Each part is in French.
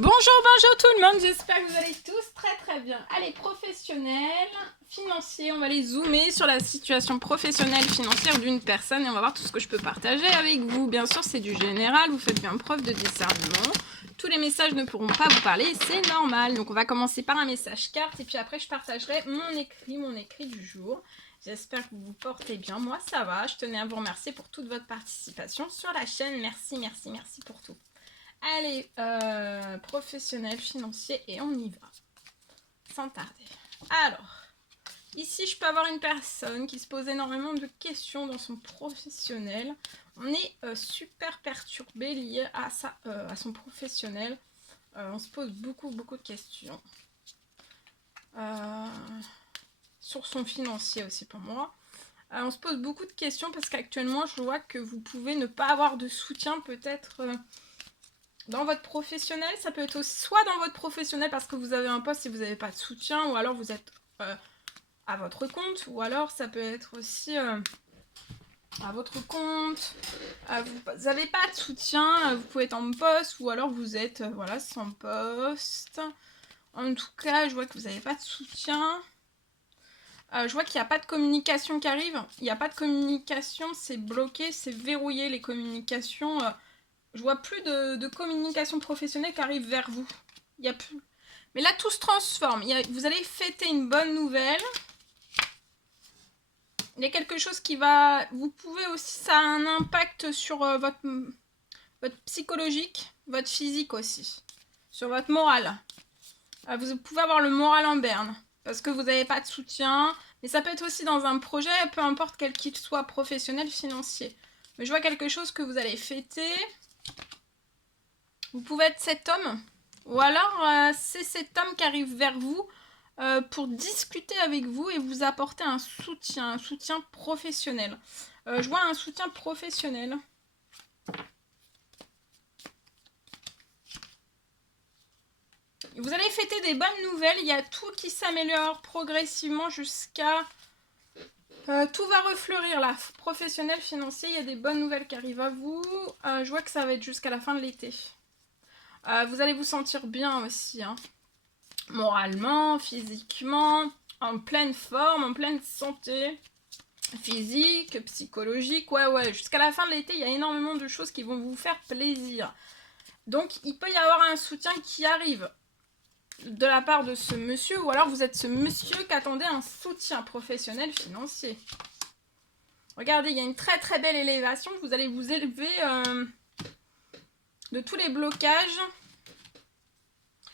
Bonjour tout le monde, j'espère que vous allez tous très bien. Allez, professionnel, financier, on va aller zoomer sur la situation professionnelle financière d'une personne et on va voir tout ce que je peux partager avec vous. Bien sûr, c'est du général, vous faites bien preuve de discernement. Tous les messages ne pourront pas vous parler, c'est normal. Donc on va commencer par un message carte et puis après je partagerai mon écrit du jour. J'espère que vous vous portez bien, moi ça va. Je tenais à vous remercier pour toute votre participation sur la chaîne. Merci pour tout. Allez, professionnel, financier, et on y va. Sans tarder. Alors, ici, je peux avoir une personne qui se pose énormément de questions dans son professionnel. On est super perturbé lié à son professionnel. On se pose beaucoup de questions. Sur son financier aussi pour moi. On se pose beaucoup de questions parce qu'actuellement, je vois que vous pouvez ne pas avoir de soutien peut-être... dans votre professionnel, ça peut être soit dans votre professionnel parce que vous avez un poste et vous n'avez pas de soutien, ou alors vous êtes à votre compte, ou alors ça peut être aussi à votre compte, vous n'avez pas de soutien, vous pouvez être en poste, ou alors vous êtes voilà, sans poste. En tout cas, je vois que vous n'avez pas de soutien. Je vois qu'il n'y a pas de communication qui arrive. Il n'y a pas de communication, c'est bloqué, c'est verrouillé les communications. Je vois plus de communication professionnelle qui arrive vers vous. Il y a plus. Mais là, tout se transforme. Vous allez fêter une bonne nouvelle. Il y a quelque chose qui va... Vous pouvez aussi... Ça a un impact sur votre psychologique, votre physique aussi. Sur votre morale. Vous pouvez avoir le moral en berne. Parce que vous n'avez pas de soutien. Mais ça peut être aussi dans un projet, peu importe quel qu'il soit, professionnel, financier. Mais je vois quelque chose que vous allez fêter. Vous pouvez être cet homme, ou alors c'est cet homme qui arrive vers vous pour discuter avec vous et vous apporter un soutien professionnel. Je vois un soutien professionnel. Vous allez fêter des bonnes nouvelles, il y a tout qui s'améliore progressivement jusqu'à... tout va refleurir là, professionnel, financier, il y a des bonnes nouvelles qui arrivent à vous. Je vois que ça va être jusqu'à la fin de l'été. Vous allez vous sentir bien aussi, hein. Moralement, physiquement, en pleine forme, en pleine santé, physique, psychologique, ouais, jusqu'à la fin de l'été, il y a énormément de choses qui vont vous faire plaisir. Donc, il peut y avoir un soutien qui arrive de la part de ce monsieur, ou alors vous êtes ce monsieur qui attendait un soutien professionnel financier. Regardez, il y a une très belle élévation, vous allez vous élever de tous les blocages.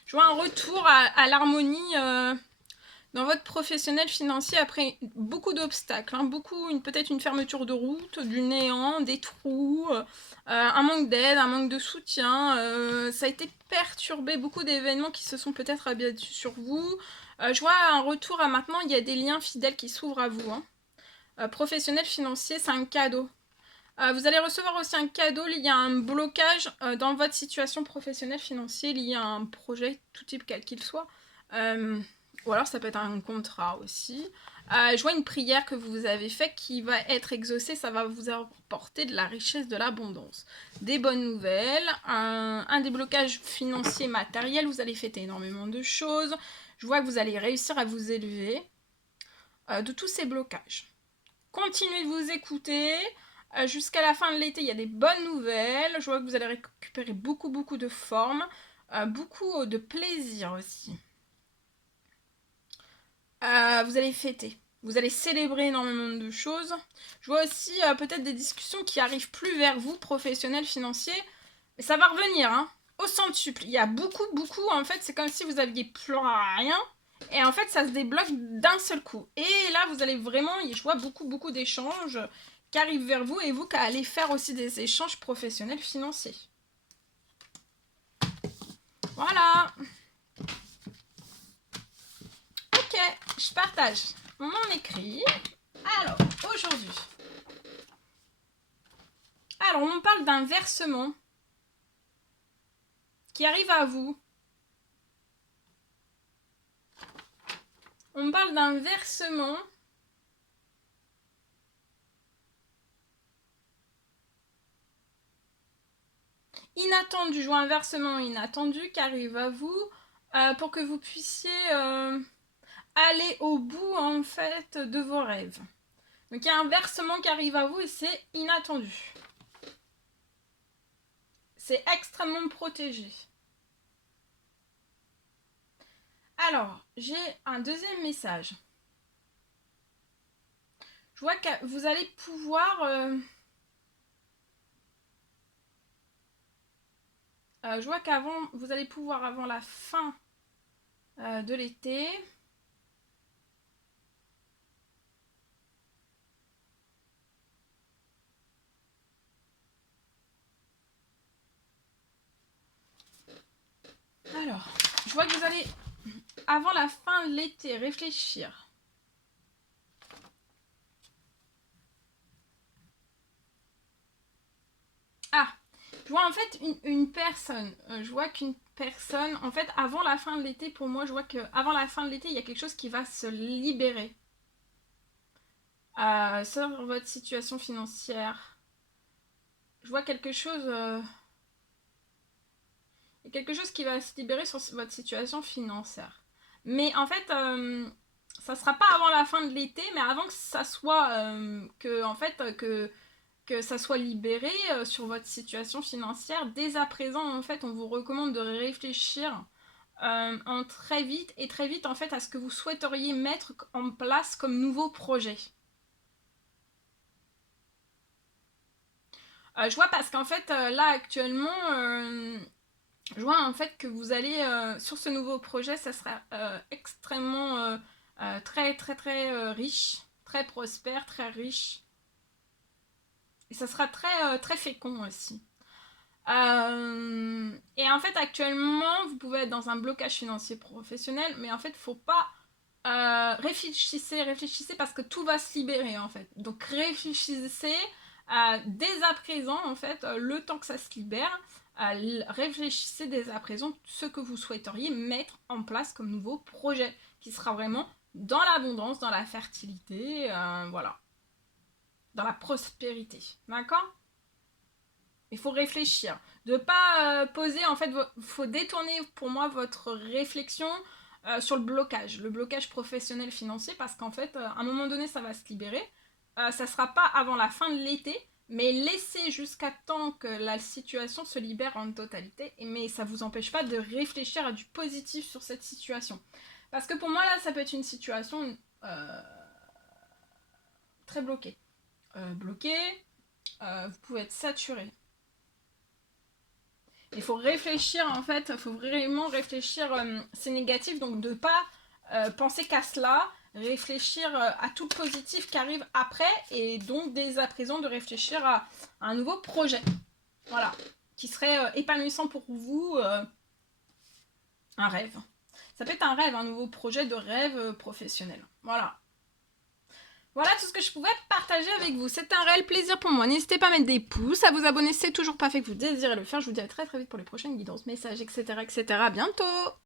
Je vois un retour à l'harmonie dans votre professionnel financier après beaucoup d'obstacles, hein, peut-être une fermeture de route, du néant, des trous, un manque d'aide, un manque de soutien. Ça a été perturbé, beaucoup d'événements qui se sont peut-être abattus sur vous. Je vois un retour à maintenant, il y a des liens fidèles qui s'ouvrent à vous. Hein. Professionnel financier, c'est un cadeau. Vous allez recevoir aussi un cadeau lié à un blocage dans votre situation professionnelle financière lié à un projet, tout type quel qu'il soit. Ou alors ça peut être un contrat aussi. Je vois une prière que vous avez faite qui va être exaucée, ça va vous apporter de la richesse, de l'abondance. Des bonnes nouvelles, un déblocage financier matériel, vous allez fêter énormément de choses. Je vois que vous allez réussir à vous élever de tous ces blocages. Continuez de vous écouter. Jusqu'à la fin de l'été, il y a des bonnes nouvelles. Je vois que vous allez récupérer beaucoup de forme. Beaucoup de plaisir aussi. Vous allez fêter. Vous allez célébrer énormément de choses. Je vois aussi peut-être des discussions qui arrivent plus vers vous, professionnels, financiers. Mais ça va revenir, hein. Au centuple. Il y a beaucoup, en fait, c'est comme si vous aviez plus rien. Et en fait, ça se débloque d'un seul coup. Et là, vous allez vraiment, je vois beaucoup d'échanges qui arrivent vers vous et vous qui allez faire aussi des échanges professionnels financiers. Voilà. Ok, je partage mon écrit. Alors, aujourd'hui. Alors, on parle d'un versement qui arrive à vous. On parle d'un versement inattendu, je vois un versement inattendu qui arrive à vous pour que vous puissiez aller au bout en fait de vos rêves. Donc il y a un versement qui arrive à vous et c'est inattendu. C'est extrêmement protégé. Alors, j'ai un deuxième message. Je vois que vous allez pouvoir... je vois qu'avant, vous allez pouvoir, avant la fin de l'été... Alors, je vois que vous allez, avant la fin de l'été, réfléchir. Ah, je vois en fait une personne. Je vois qu'une personne, en fait, avant la fin de l'été, pour moi, je vois qu'avant la fin de l'été, il y a quelque chose qui va se libérer. Sur votre situation financière. Je vois quelque chose... il y a quelque chose qui va se libérer sur votre situation financière. Mais en fait, ça sera pas avant la fin de l'été, mais avant que ça soit... que ça soit libéré sur votre situation financière. Dès à présent, en fait, on vous recommande de réfléchir en très vite en fait à ce que vous souhaiteriez mettre en place comme nouveau projet. Je vois parce qu'en fait, là actuellement, je vois en fait que vous allez sur ce nouveau projet, ça sera extrêmement très riche, très prospère, très riche. Et ça sera très fécond aussi. Et en fait, actuellement, vous pouvez être dans un blocage financier professionnel, mais en fait, faut pas réfléchissez parce que tout va se libérer en fait. Donc réfléchissez dès à présent en fait, le temps que ça se libère, réfléchissez dès à présent ce que vous souhaiteriez mettre en place comme nouveau projet qui sera vraiment dans l'abondance, dans la fertilité, voilà, dans la prospérité, d'accord ? Il faut réfléchir. De pas poser, en fait, faut détourner pour moi votre réflexion sur le blocage professionnel financier, parce qu'en fait, à un moment donné, ça va se libérer. Ça sera pas avant la fin de l'été, mais laissez jusqu'à temps que la situation se libère en totalité. Mais ça vous empêche pas de réfléchir à du positif sur cette situation. Parce que pour moi, là, ça peut être une situation très bloquée. Vous pouvez être saturé. Il faut réfléchir en fait, il faut vraiment réfléchir, c'est négatif, donc de ne pas penser qu'à cela, réfléchir à tout le positif qui arrive après, et donc dès à présent de réfléchir à un nouveau projet, voilà, qui serait épanouissant pour vous, un rêve. Ça peut être un rêve, un nouveau projet de rêve professionnel, voilà. Voilà tout ce que je pouvais partager avec vous. C'est un réel plaisir pour moi. N'hésitez pas à mettre des pouces, à vous abonner si c'est toujours pas fait que vous désirez le faire. Je vous dis à très vite pour les prochaines guidances, messages, etc. etc. À bientôt!